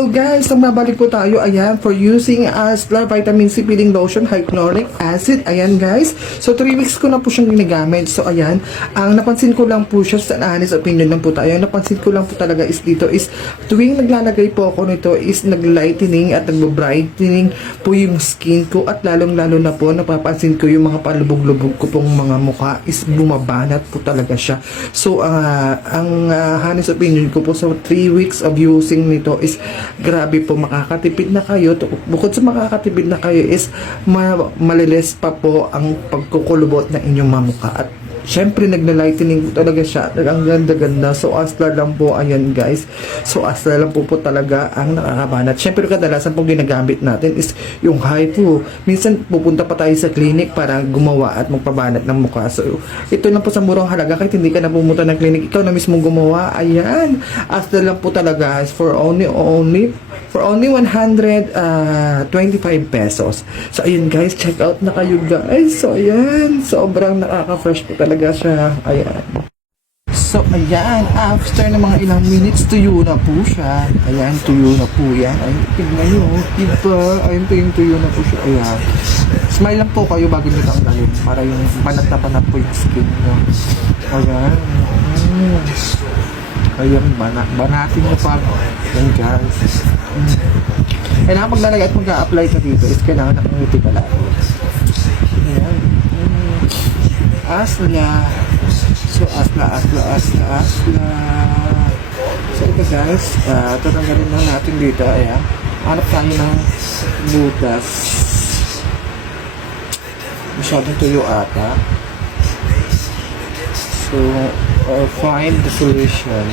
So guys, mabalik po tayo, ayan, for using Asla Vitamin C Peeling Lotion Hyaluronic Acid, ayan guys. So 3 weeks ko na po siyang ginagamit. So ayan, ang napansin ko lang po siya, sa honest opinion lang po tayo, ang napansin ko lang po talaga is dito is, tuwing naglalagay po ako nito is nag-lightening at nag-brightening po yung skin ko, at lalong lalo na po, napapansin ko yung mga palubog-lubog ko pong mga mukha is bumabanat po talaga siya. So ang honest opinion ko po, so 3 weeks of using nito is grabe po, makakatipid na kayo. Bukod sa makakatipid na kayo is maliles pa po ang pagkukulubot ng inyong mamukha. At syempre nagna-lightening po talaga siya. Ang ganda-ganda. So Asla lang po, ayan guys. So Asla lang po talaga ang nakakabanat. Syempre kadalasan po ginagamit natin is yung hypo. Minsan pupunta pa tayo sa clinic para gumawa at magpabanat ng mukha. So ito lang po sa murang halaga, kahit hindi ka na pumunta ng clinic, ikaw na mismo gumawa. Ayan. Asla lang po talaga guys, for only 125 pesos. So ayun guys, check out na kayo guys. So ayan, sobrang nakaka-fresh po talaga siya. Ayan. So ayan, after ng mga ilang minutes, tuyo na po siya. Ayan, tuyo na po yan. Ayun, tignan nyo, diba? Ayun po yung tuyo na po siya. Ayan. Smile lang po kayo bago nyo tanggalin para yung panat na panat po yung skin nyo. Ayan. Ayan, banatin nyo pa. Ayan guys. Kailangan maglalagay at mag-a-apply ka dito is kailangan nakangiti ka lang. Ayan. Asla. So Asla. So ito guys, tatanggalin lang natin dito. Ayan. Hanap tayo ng butas. Masyadong tuyo ata. So, find the solution.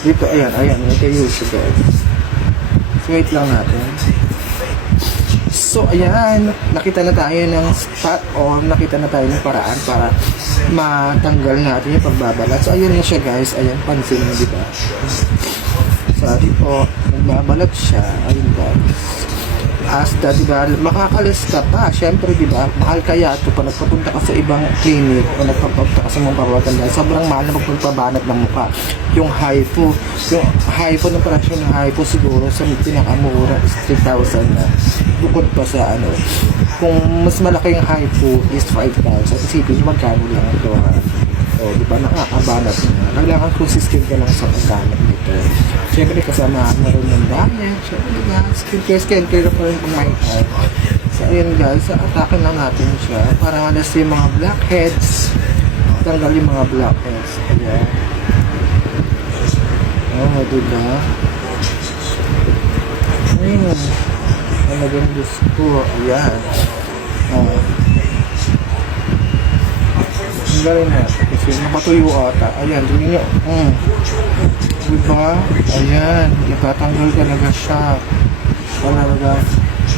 Dito, ayan, nag-use siya guys. So, wait lang natin. So, ayan, nakita na tayo ng spot on, nakita na tayo ng paraan para matanggal natin yung pagbabalat. So, ayan na siya guys, ayan, pansin mo, diba? So, dito, nagbabalat siya, ayun guys. Asla, diba? Makakalis ka pa. Syempre, diba? Mahal kaya ito pa nagpapunta ka sa ibang clinic o nagpapunta ka sa mga pabawatan dahil sobrang mahal na magpapabanat ng mukha. Yung hypo ng presyo ng hypo siguro sa pinakamura is 3,000 na. Bukod pa sa ano. Kung mas malaki yung hypo is 5,000. Isipin nyo magkano lang ito, ha? O, diba? Nakakabanat na. Kailangan consistent ka lang sa paggamit nito. Siyempre, kasama na rin ng diet. Siyempre, diba? Skincare pa rin kung may time. So, ayun guys, atake lang natin siya para malas yung mga blackheads. Tanggal yung mga blackheads. Ayan. Oh, diba? Ayun. Ang naging Diyos ko. Ayan. Ang galing natin. Kasi napatuyo ata. Ayan, tingin nyo. Diba? Ayan. Itatanggal talaga siya. Talaga.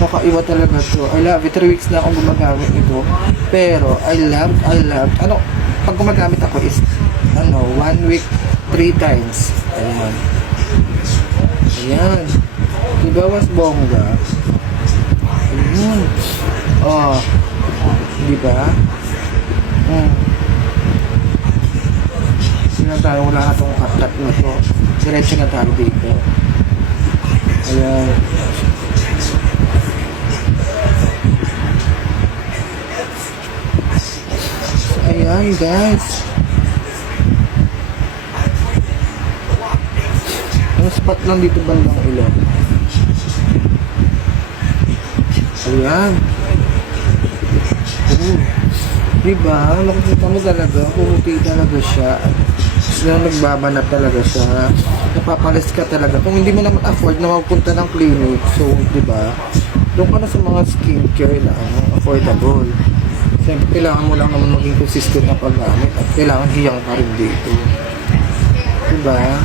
Nakaiba talaga to. I love it. 3 weeks na akong gumagamit ito. Pero, I love. Ano, pag gumagamit ako is, 1 week, 3 times. Ayan. Ayan. Diba mas bongga? Ayan. Oh. Diba? Na tayo, wala na itong cut na ito. Diretso na tayo dito. Ayan. So, ayan guys. Ang spot lang dito bandang ilong. Ayan. Diba? Nakikita mo talaga, pumuti talaga siya. So, nagbabanat talaga siya. Napapalis ka talaga. Kung hindi mo naman afford na magpunta ng clinic, so, diba? Doon ka na sa mga skincare na affordable. Siyempre, kailangan mo lang naman maging consistent na paggamit at kailangan hiyang pa rin dito. Diba?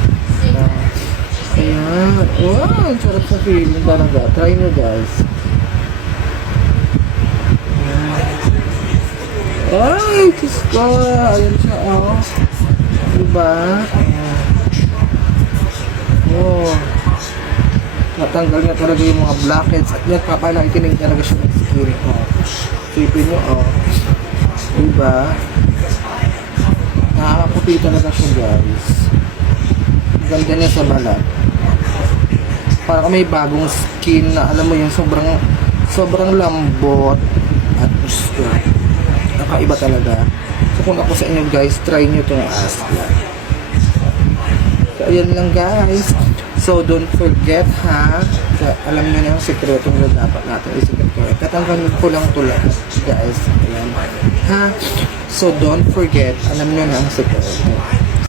Ayan. Wow! Sarap sa feeling talaga. Try nyo guys. Ay, Diyos ko. Ayan siya, oh. Diba? Oh. Natanggal niya talaga yung mga blackheads at yan, papalaikinig talaga siya ng skin. Oh. Sipin nyo, oh. Diba? Nakakaputi talaga siya, guys. Ganda niya sa balat. Para may bagong skin na alam mo yung sobrang lambot at gusto. Nakaiba talaga. So kung ako sa inyo guys, try nyo itong Asla. So ayan lang guys. So don't forget ha. So, alam nyo na yung sekreto na dapat natin isikap ko. Tatanggalin ko lang ito lahat guys. Ayan. Ha? So don't forget, alam nyo na ang sekreto.